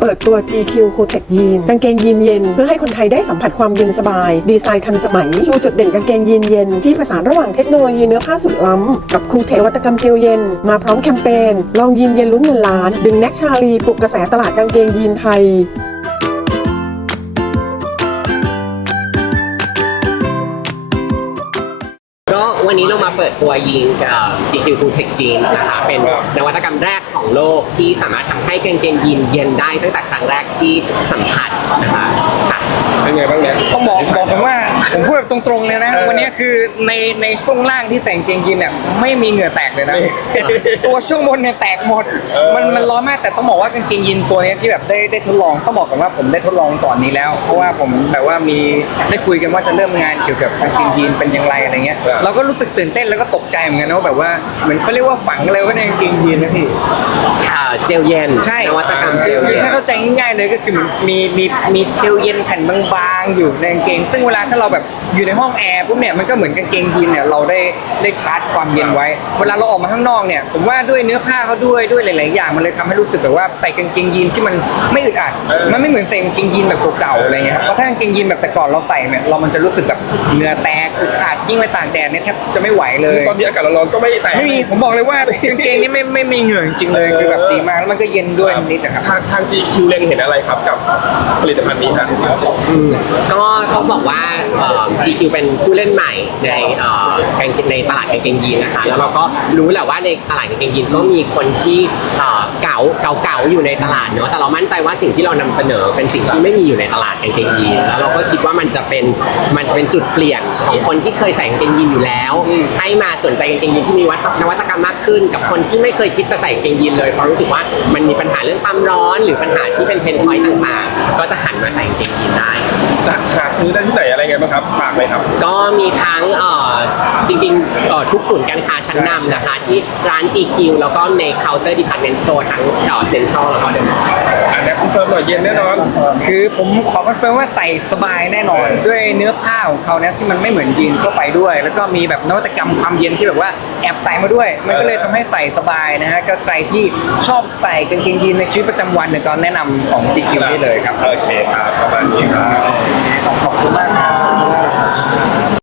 เปิดตัว GQ c o t e c Jean กางเกงยีนเย็น เพื่อให้คนไทยได้สัมผัสความเย็นสบาย ดีไซน์ทันสมัย ชูจุดเด่นกางเกงยีนเย็น ที่ผสานระหว่างเทคโนโลยีเนื้อผ้าสุดล้ำ กับคูเทวัตกรรมเจลเย็น มาพร้อมแคมเปญลองยีนเย็นลุ้นเงินล้าน ดึงแน็กชาลีปลุกกระแสตลาดกางเกงยีนไทย วันนี้เรามาเปิดตัวยีนกับ GQ Cool Tech Jeans นะคะ เป็นนวัตกรรมแรกของโลกที่สามารถทำให้กางเกงยีนเย็นได้ตั้งแต่ครั้งแรกที่สัมผัสนะคะค่ะ เป็นไงบ้างเนี่ยต้องบอกบอกกันว่า ผมพูดแบบตรงๆเลยนะ วันนี้คือในในช่วงล่างที่ใส่กางเกงยีนเนี่ยไม่มีเหงื่อแตกเลยนะ ตัวช่วงบนเนี่ยแตกหมด มันมันร้อนมากแต่ต้องบอกว่ากางเกงยีนตัวเนี้ยที่แบบได้ได้ทดลองต้องบอกกันว่าผมได้ทดลองก่อนนี้แล้ว เพราะว่าผมแบบว่ามีได้คุยกันว่าจะเริ่มงานเกี่ยวกับกางเกงยีนเป็นอย่างไรอะไรเงี้ยเราก็รู้สึกตื่นเต้นแล้วก็ตกใจเหมือนกันนะว่าแบบว่าเหมือนเขาเรียกว่าฝังอะไรไว้ในกางเกงยีนนะพี่ค่ะเจลเย็นใช่นวัตกรรมเจลเย็นถ้าเข้าใจง่ายๆเลยก็คือมีมีมีเจลเย็นแผ่นบางๆอยู่ในกางเกง ซึ่งเวลาถ้าเราแบบอยู่ในห้องแอร์ปุ๊บเนี่ยมันก็เหมือนกางเกงยีนเนี่ยเราได้ได้ชาร์จความเย็นไว้ เวลาเราออกมาข้างนอกเนี่ยผมว่าด้วยเนื้อผ้าเขาด้วยด้วยหลาย ๆ อย่างมันเลยทำให้รู้สึกแบบว่าใส่กางเกงยีนที่มันไม่อึดอัดมันไม่เหมือนใส่กางเกงยีนแบบเก่าๆอะไรเงี้ยครับเพราะถ้ากางเกงยีนแบบแต่ก่อนเราใส่เนี่ยเรามันจะรู้สึกแบบเหงื่อแตกอึดอัดยิ่งไปตากแดดเนี่ยแทบจะไม่ไหวเลคือย ตอนนี้อากาศร้อนๆก็ไม่แตก ไม่มีผมบอกเลยว่ากางเกงนี่ไม่ไม่มีเหงื่อจริงๆเลยคือแบบดีมากแล้วมันก็เย็นด้วยนิดๆนะครับ ทางทาง GQ เล็งเห็นอะไรครับกับผลิตภัณฑ์นี้ฮะก็เขาบอกว่าเอ่อ GQ เป็นผู้เล่นใหม่ในเอ่อกางเกงในตลาดกางเกงยีนนะคะ แล้วเราก็รู้แหละว่าในตลาดกางเกงยีนก็มีคนที่เอ่อเก่าเก่าๆอยู่ในตลาดเนาะแต่เรามั่นใจว่าสิ่งที่เรานำเสนอเป็นสิ่งที่ไม่มีอยู่ในตลาดกางเกงยีนแล้วเราก็คิดว่ามันจะเป็นมันจะเป็นจุดเปลี่ยนของคนที่เคยใส่กางเกงยีนอยู่แล้ว ให้มาสนใจกางเกงยีนที่มีวัตนวัตกรรมมากขึ้น กับคนที่ไม่เคยคิดจะใส่กางเกงยีนเลยเพราะรู้สึกว่ามันมีปัญหาเรื่องความร้อน หรือปัญหาที่เป็นเพนพอยต์ต่างๆ ก็จะหันมาใส่กางเกงยีนได้ หาซื้อได้ที่ไหน ฝากเลยครับ ก็มีทั้งเอ่อจริงๆเอ่อทุกศูนย์การค้าชั้นนำนะคะ ที่ร้าน GQ แล้วก็ในเคาน์เตอร์ Department Store ทั้งเซ็นทรัลแล้วก็เดอะมอลล์ อันนี้คุณเฟิร์มหน่อยเย็นแน่นอน คือผมขอคอนเฟิร์มว่าใส่สบายแน่นอน ด้วยเนื้อผ้าของเขาเนี่ยที่มันไม่เหมือนยีนเข้าไปด้วย แล้วก็มีแบบนวัตกรรมความเย็นที่แบบว่าแอบใส่มาด้วย มันก็เลยทำให้ใส่สบายนะฮะก็ใครที่ชอบใส่กางเกงยีนในชีวิตประจำวันเนี่ยก็แนะนำของ GQ ได้เลยครับ โอเคครับประมาณนี้ครับ ขอบคุณมากครับ